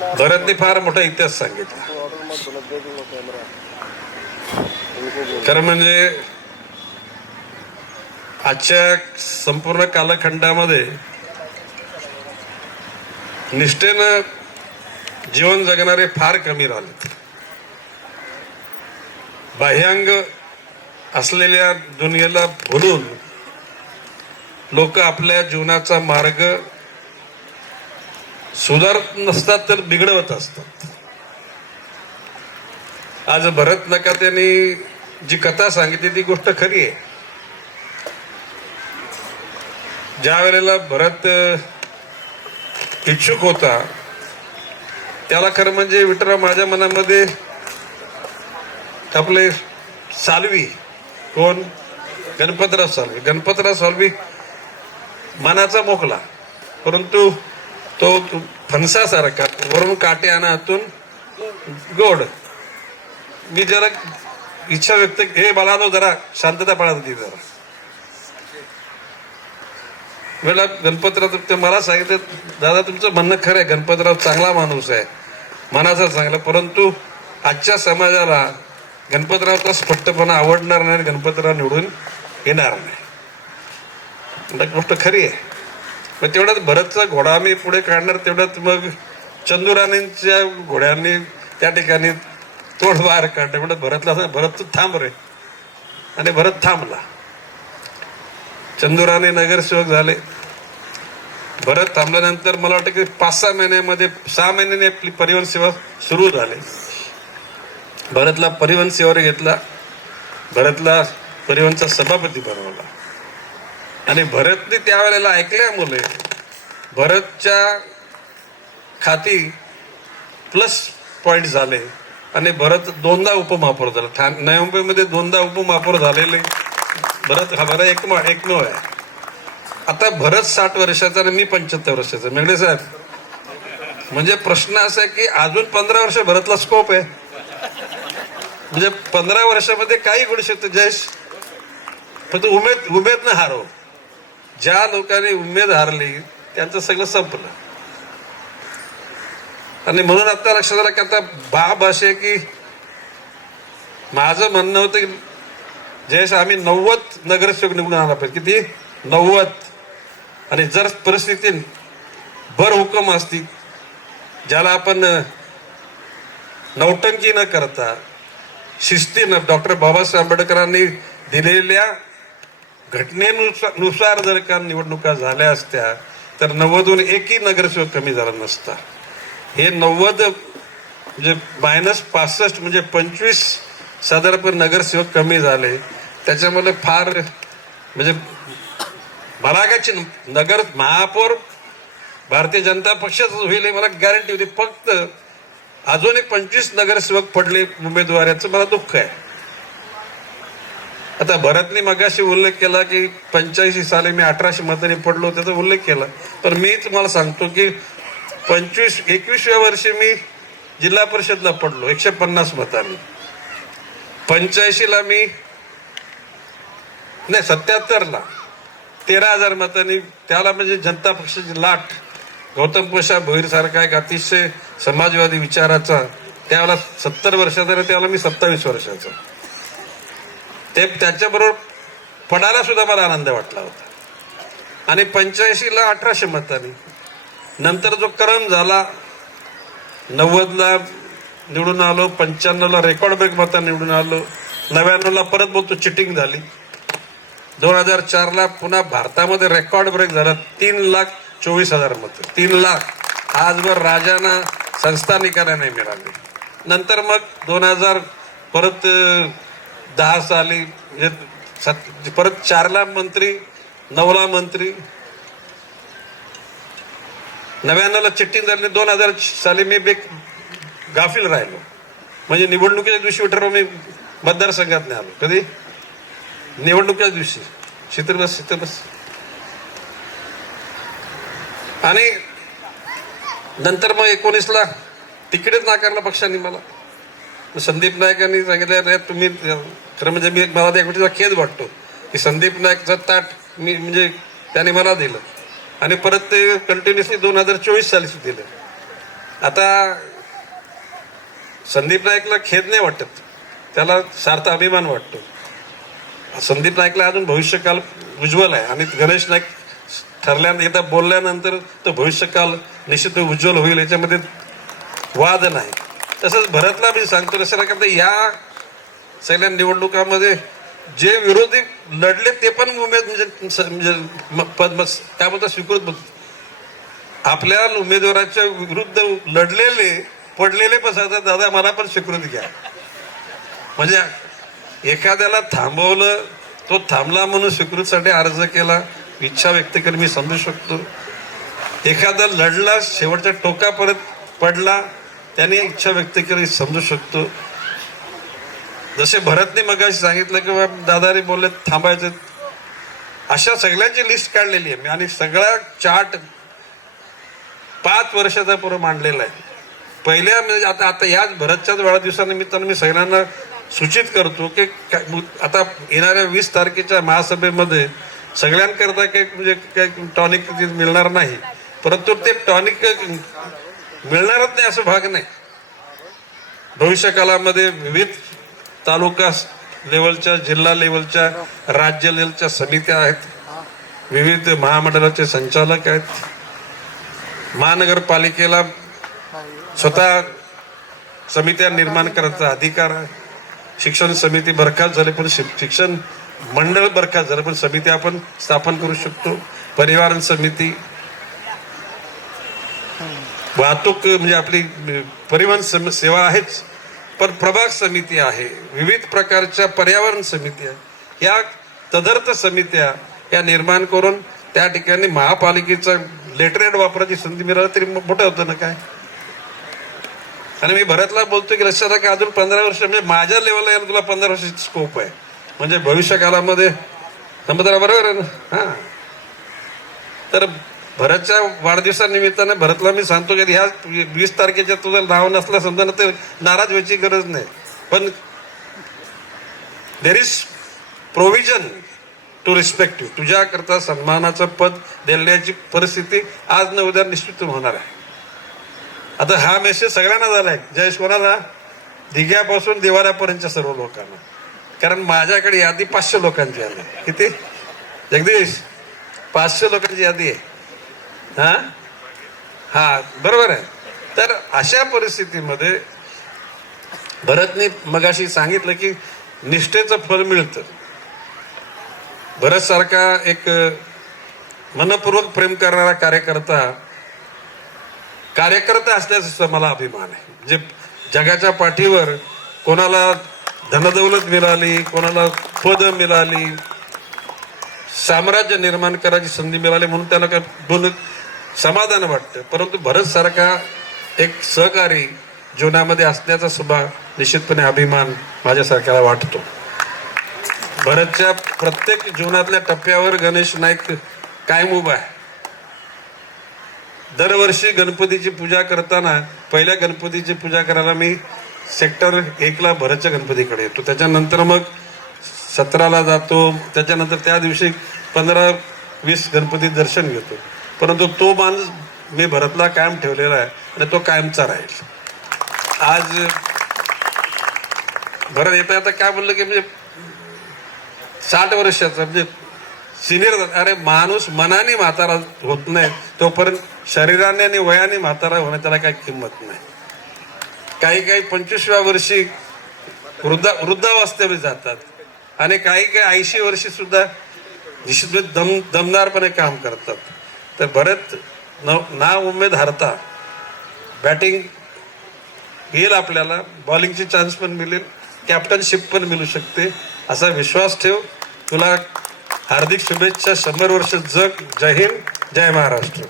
भरतने फार मोठा इतिहास सांगितला. खरं म्हणजे आजच्या संपूर्ण कालखंडामध्ये निष्ठेनं जीवन जगणारे फार कमी राहिले. बाह्यांग असलेल्या दुनियेला भुलून लोक आपल्या जीवनाचा मार्ग सुधारत नसतात तर बिघडवत असतात. आज भरत नकात्याने जी कथा सांगितली ती गोष्ट खरी आहे. ज्या वेळेला भरत इच्छुक होता त्याला खरं म्हणजे विठ्ठलराव माझ्या मनामध्ये आपले सालवी कोण गणपतराव सालवी. गणपतराव सालवी मनाचा मोकला, परंतु तो फणसासारखा वरून काटे आणा आतून गोड. मी जरा इच्छा व्यक्त हे मला तो जरा शांतता पाळत होती. जरा वेळा गणपतराव ते मला सांगितलं, दादा तुमचं म्हणणं खरं आहे, गणपतराव चांगला माणूस आहे, मनाचा चांगला, परंतु आजच्या समाजाला गणपतरावचा स्पष्टपणा आवडणार नाही, गणपतराव निवडून येणार नाही. गोष्ट खरी आहे. मग तेवढ्यात भरतचा घोडा आम्ही पुढे काढणार, तेवढ्यात मग चंदूराणींच्या घोड्यांनी त्या ठिकाणी तोड बाहेर काढलं. म्हणजे भरतला भरत तू थांब रे, आणि भरत थांबला. चंदूराणे नगरसेवक झाले. भरत थांबल्यानंतर मला वाटतं की 5-6 महिन्यामध्ये 6 महिन्याने आपली परिवहन सेवा सुरू झाली. भरतला परिवहन सेवेवर घेतला, भरतला परिवहनचा सभापती बनवला. आणि भरतने त्यावेळेला ऐकल्यामुळे भरतच्या खाती प्लस पॉइंट झाले आणि भरत 2दा उपमहापौर झाला. नवी मुंबईमध्ये 2दा उपमहापौर झालेले भरत हा बरा एकमेव आहे. आता भरत 60 वर्षाचा आणि मी 75 वर्षाचा. मेघडे साहेब, म्हणजे प्रश्न असा आहे की अजून 15 वर्ष भरतला स्कोप आहे. म्हणजे 15 वर्षामध्ये काही घडू शकतो जयेश, पण तू उमेद न हारव. ज्या लोकांनी उमेद हारली त्यांचं सगळं संपलं. आणि म्हणून आता लक्षात आलं की आता बाब असे की माझं म्हणणं होतं की जयेश आम्ही 90 नगरसेवक निवडून आला पाहिजे. किती? 90. आणि जर परिस्थिती भर हुकम असती, ज्याला आपण नौटंकी न करता शिस्तीनं डॉक्टर बाबासाहेब आंबेडकरांनी दिलेल्या घटनेनुसार जर का निवडणुका झाल्या असत्या तर 90तून एकही नगरसेवक कमी झाला नसता. हे 90 म्हणजे -65 म्हणजे 25 साधारणपणे नगरसेवक कमी झाले. त्याच्यामुळे फार म्हणजे मला काय नगर महापौर भारतीय जनता पक्षाच होईल मला गॅरंटी होती. फक्त अजून एक 25 नगरसेवक पडले उमेदवाराचं मला दुःख आहे. आता भरतने मगाशी उल्लेख केला की 85 साली मी 1800 मतांनी पडलो, त्याचा उल्लेख केला. तर मी तुम्हाला सांगतो की 21व्या वर्षी मी जिल्हा परिषदला पडलो 150 मतांनी. 85ला मी नाही 77ला 13,000 मतांनी. त्याला म्हणजे जनता पक्षाची लाट, गौतम प्रसाद भोईर सारखा एक अतिशय समाजवादी विचाराचा, त्यावेळेला 70 वर्षाचा आणि त्यावेळेला मी 27 वर्षाचा. ते त्याच्याबरोबर पडायला सुद्धा मला आनंद वाटला होता. आणि 85ला 1800 मतांनी. नंतर जो क्रम झाला, 90ला निवडून आलो, 95ला रेकॉर्ड ब्रेक मतांनी निवडून आलो, 99ला परत बोलतो चिटिंग झाली, 2004ला पुन्हा भारतामध्ये रेकॉर्ड ब्रेक झाला, 3,24,000 मत. 3 लाख आजवर राजांना संस्थानिकांना नाही मिळाले. नंतर मग 2000 परत 10 साली परत 4ला मंत्री, 9ला मंत्री, 99ला चिट्टिंग झाली. 2000 साली मी गाफील राहिलो. म्हणजे निवडणुकीच्या दिवशी विठ्ठलराव मी मतदारसंघात नाही आलो. कधी? निवडणुकीच्या दिवशी. शीतल बस. आणि नंतर मग 19ला तिकीटच नाकारलं पक्षांनी मला. संदीप नाईकांनी सांगितलं तुम्ही खरं म्हणजे मी मला त्या गोष्टीचा खेद वाटतो की संदीप नाईकचं ताट मी म्हणजे त्याने मला दिलं आणि परत ते कंटिन्युअसली 2024 साली दिलं. आता संदीप नाईकला खेद नाही वाटत, त्याला सार्थ अभिमान वाटतो. संदीप नाईकला अजून भविष्यकाल उज्ज्वल आहे आणि गणेश नाईक एकदा बोलल्यानंतर तो भविष्यकाल निश्चित उज्ज्वल होईल, याच्यामध्ये वाद नाही. तसंच भरतला मी सांगतो कशाला करता, या सगळ्या निवडणुकामध्ये जे विरोधी लढले ते पण उमेद म्हणजे पद काय बोलतात स्वीकृत बोलतो. आपल्या उमेदवाराच्या विरुद्ध लढलेले पडलेले पण सांगतात दादा मला पण स्वीकृती घ्या. म्हणजे एखाद्याला थांबवलं, तो थांबला म्हणून स्वीकृतीसाठी अर्ज केला, इच्छा व्यक्त केली, मी समजू शकतो. एखादा लढला शेवटच्या टोकापर्यंत पडला, त्याने इच्छा व्यक्त केली, समजू शकतो. जसे भरतने मगाशी सांगितलं की दादाने बोलले थांबायचं, अशा सगळ्यांची लिस्ट काढलेली आहे मी आणि सगळा चार्ट 5 वर्षाचा पूर्व मांडलेला आहे. पहिल्या म्हणजे आता याच भरतच्याच वाढदिवसानिमित्तानं मी सगळ्यांना सूचित करतो की आता येणाऱ्या 20 तारखेच्या महासभेमध्ये सगळ्यांकरता काही म्हणजे काही टॉनिक मिळणार नाही, परंतु ते टॉनिक मिळणारच नाही असं भाग नाही. भविष्यकालामध्ये विविध तालुका लेवलच्या, जिल्हा लेवलच्या, राज्य लेवलच्या समित्या आहेत, विविध महामंडळाचे संचालक आहेत, महानगरपालिकेला स्वतः समित्या निर्माण करायचा अधिकार आहे. शिक्षण समिती बरखास्त झाली पण शिक्षण मंडळ बरखास्त झालं पण समिती आपण स्थापन करू शकतो. परिवहन समिती, वाहतूक म्हणजे आपली परिवहन सेवा आहेच, पण प्रभाग समिती आहे, विविध प्रकारच्या पर्यावरण समिती आहे. या तदर्थ समित्या या निर्माण करून त्या ठिकाणी महापालिकेचा लेटरहेड वापरायची संधी मिळाली तरी मोठं होतं ना काय. आणि मी भरतला बोलतो की लक्षात का अजून 15 वर्ष म्हणजे माझ्या लेवलला यायला तुला 15 वर्षाची स्कोप आहे, म्हणजे भविष्य कालामध्ये समजा बरोबर आहे ना. हा, तर भरतच्या वाढदिवसानिमित्ताने भरतला मी सांगतो की ह्या 20 तारखेच्या तुझं नाव नसलं समजा ना ते नाराज व्हायची गरज नाही, पण there is provision to respect you. तुझ्याकरता सन्मानाचं पद देण्याची परिस्थिती आज न उद्या निश्चित होणार आहे. आता हा मेसेज सगळ्यांना झालाय, जयेश कोणाला, दिघ्यापासून दिवाऱ्यापर्यंतच्या सर्व लोकांना, कारण माझ्याकडे यादी 500 लोकांची आली. किती जगदीश? 500 लोकांची यादी आहे. हा बरोबर आहे. तर अशा परिस्थितीमध्ये भरतने मगाशी सांगितलं की निष्ठेचं फळ मिळतं. भरत सारखा एक मनपूर्वक प्रेम करणारा कार्यकर्ता असल्याचा मला अभिमान आहे. जे जगाच्या पाठीवर कोणाला धनदौलत मिळाली, कोणाला पद मिळाली, साम्राज्य निर्माण करायची संधी मिळाली म्हणून त्याला काय बोलत समाधान वाटतं, परंतु भरत सारखा एक सहकारी जीवनामध्ये असण्याचा सुद्धा निश्चितपणे अभिमान माझ्यासारख्याला वाटतो. भरतच्या प्रत्येक जीवनातल्या टप्प्यावर गणेश नाईक कायम उभा आहे. दरवर्षी गणपतीची पूजा करताना पहिल्या गणपतीची पूजा करायला मी सेक्टर 1ला भरतच्या गणपतीकडे येतो, त्याच्यानंतर मग 17ला जातो, त्याच्यानंतर त्या दिवशी 15-20 गणपती दर्शन घेतो. परंतु तो मान मी भरतला कायम ठेवलेला आहे आणि तो कायमचा राहील. आज भरत येता आता काय बोललं की म्हणजे 60 वर्षाचा म्हणजे सिनियर. अरे माणूस मनाने म्हातारा होत नाही तोपर्यंत शरीराने आणि वयाने म्हातारा होणं त्याला काही किंमत नाही. काही 25व्या वर्षी वृद्धावस्थेमध्ये जातात आणि काही 80 वर्षी सुद्धा निश्चित दमदारपणे काम करतात. तर भरत ना उमेद हारता बॅटिंग येईल, आपल्याला बॉलिंगची चान्स पण मिळेल, कॅप्टनशिप पण मिळू शकते असा विश्वास ठेव. तुला हार्दिक शुभेच्छा. 100 वर्ष जग. जय हिंद, जय महाराष्ट्र.